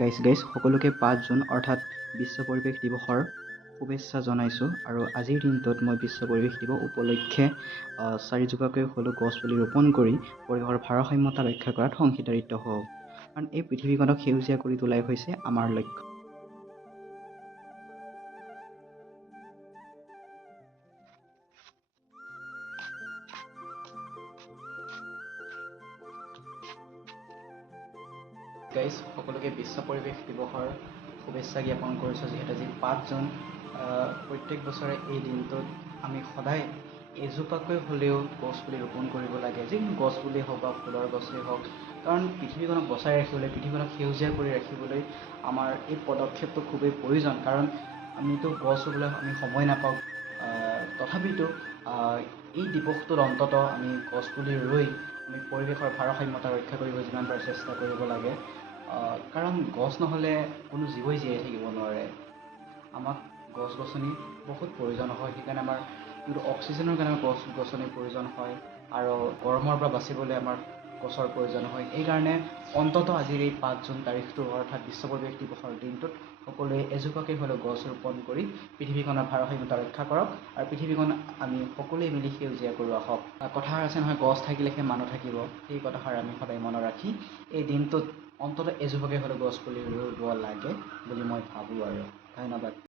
Guys সকলোকে 5 June অৰ্থাৎ বিশ্ব পৰিৱেশ দিৱসৰ শুভেচ্ছা জনাইছোঁ। আৰু আজিৰ দিনটোত মই বিশ্ব পৰিৱেশ দিৱস উপলক্ষে 4জোপাকৈ হ'লেও গছ পুলি ৰোপণ কৰি পৰিৱেশৰ ভাৰসাম্যতা ৰক্ষা কৰাত অংশীদাৰিত্ব হওঁ, কাৰণ এই পৃথিৱীখনক সেউজীয়া কৰি তোলাই হৈছে আমাৰ লক্ষ্য। গাইজ সকলোকে বিশ্ব পৰিৱেশ দিৱসৰ শুভেচ্ছা জ্ঞাপন কৰিছোঁ। যিহেতু আজি 5 জুন, প্ৰত্যেক বছৰে এই দিনটোত আমি সদায় এজোপাকৈ হ'লেও গছ পুলি ৰোপণ কৰিব লাগে, যিকোনো গছ পুলিয়েই হওক বা ফুলৰ গছেই হওক, কাৰণ পৃথিৱীখনক বচাই ৰাখিবলৈ, পৃথিৱীখনক সেউজীয়া কৰি ৰাখিবলৈ আমাৰ এই পদক্ষেপটো খুবেই প্ৰয়োজন। কাৰণ আমিতো গছ ৰুবলৈ আমি সময় নাপাওঁ, তথাপিতো এই দিৱসটোত অন্ততঃ আমি গছ পুলি ৰুই আমি পৰিৱেশৰ ভাৰসাম্যতা ৰক্ষা কৰিব যিমান পাৰে চেষ্টা কৰিব লাগে। কাৰণ গছ নহ'লে কোনো জীৱই জীয়াই থাকিব নোৱাৰে। আমাক গছ গছনি বহুত প্ৰয়োজন হয়, সেইকাৰণে আমাৰ কিন্তু অক্সিজেনৰ কাৰণে গছ গছনিৰ প্ৰয়োজন হয়, আৰু গৰমৰ পৰা বাচিবলৈ আমাৰ গছৰ প্ৰয়োজন হয়। সেইকাৰণে অন্ততঃ আজিৰ এই 5 জুন তাৰিখটো অৰ্থাৎ বিশ্ব পৰিৱেশ দিৱসৰ দিনটোত সকলোৱে এজোপাকৈ হ'লেও গছ ৰোপণ কৰি পৃথিৱীখনৰ ভাৰসাম্যতা ৰক্ষা কৰক, আৰু পৃথিৱীখন আমি সকলোৱে মিলি সেউজীয়া কৰোঁ আহক। কথাষাৰ আছে নহয়, গছ থাকিলেহে মানুহ থাকিব। সেই কথাষাৰ আমি সদায় মনত ৰাখি এই দিনটোত অন্ততঃ এজোপাকৈ হ'লেও গছ পুলি ৰুব লাগে বুলি মই ভাবোঁ। আৰু ধন্যবাদ।